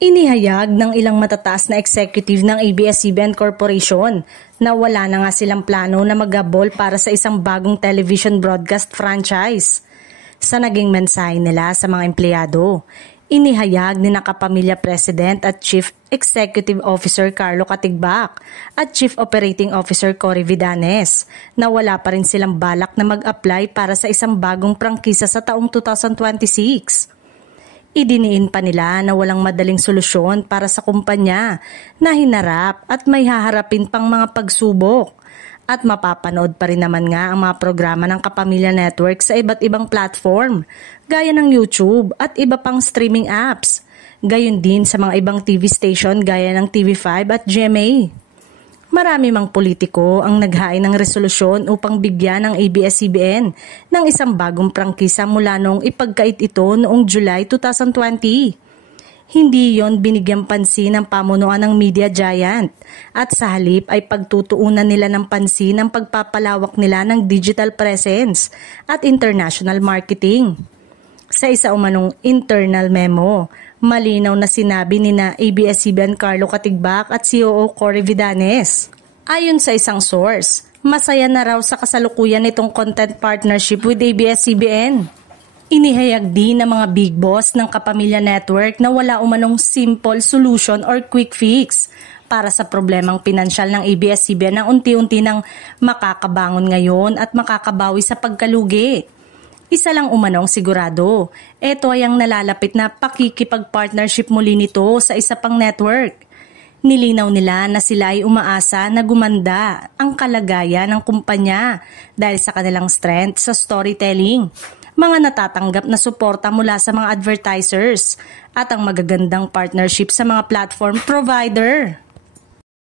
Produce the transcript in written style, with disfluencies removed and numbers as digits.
Inihayag ng ilang matataas na executive ng ABS-CBN Corporation na wala na nga silang plano na maghabol para sa isang bagong television broadcast franchise. Sa naging mensahe nila sa mga empleyado, inihayag ni Kapamilya President at Chief Executive Officer Carlo Katigbak at Chief Operating Officer Cory Vidanes na wala pa rin silang balak na mag-apply para sa isang bagong prangkisa sa taong 2026. Idiniin pa nila na walang madaling solusyon para sa kumpanya na hinarap at may haharapin pang mga pagsubok at mapapanood pa rin naman nga ang mga programa ng Kapamilya Network sa iba't ibang platform gaya ng YouTube at iba pang streaming apps, gayon din sa mga ibang TV station gaya ng TV5 at GMA. Marami mang politiko ang naghain ng resolusyon upang bigyan ng ABS-CBN ng isang bagong prangkisa mula noong ipagkait ito noong July 2020. Hindi yon binigyang pansin ng pamunuan ng media giant at sa halip ay pagtutuunan nila ng pansin ang pagpapalawak nila ng digital presence at international marketing. Sa isa umanong internal memo, malinaw na sinabi ni ABS-CBN Carlo Katigbak at COO Cory Vidanes. Ayon sa isang source, masaya na raw sa kasalukuyan nitong content partnership with ABS-CBN. Inihayag din ng mga big boss ng Kapamilya Network na wala umanong simple solution or quick fix para sa problemang pinansyal ng ABS-CBN na unti-unti nang makakabangon ngayon at makakabawi sa pagkalugi. Isa lang umanong sigurado, ito ay ang nalalapit na pakikipag-partnership muli nito sa isa pang network. Nilinaw nila na sila ay umaasa na gumanda ang kalagayan ng kumpanya dahil sa kanilang strength sa storytelling, mga natatanggap na suporta mula sa mga advertisers at ang magagandang partnership sa mga platform provider.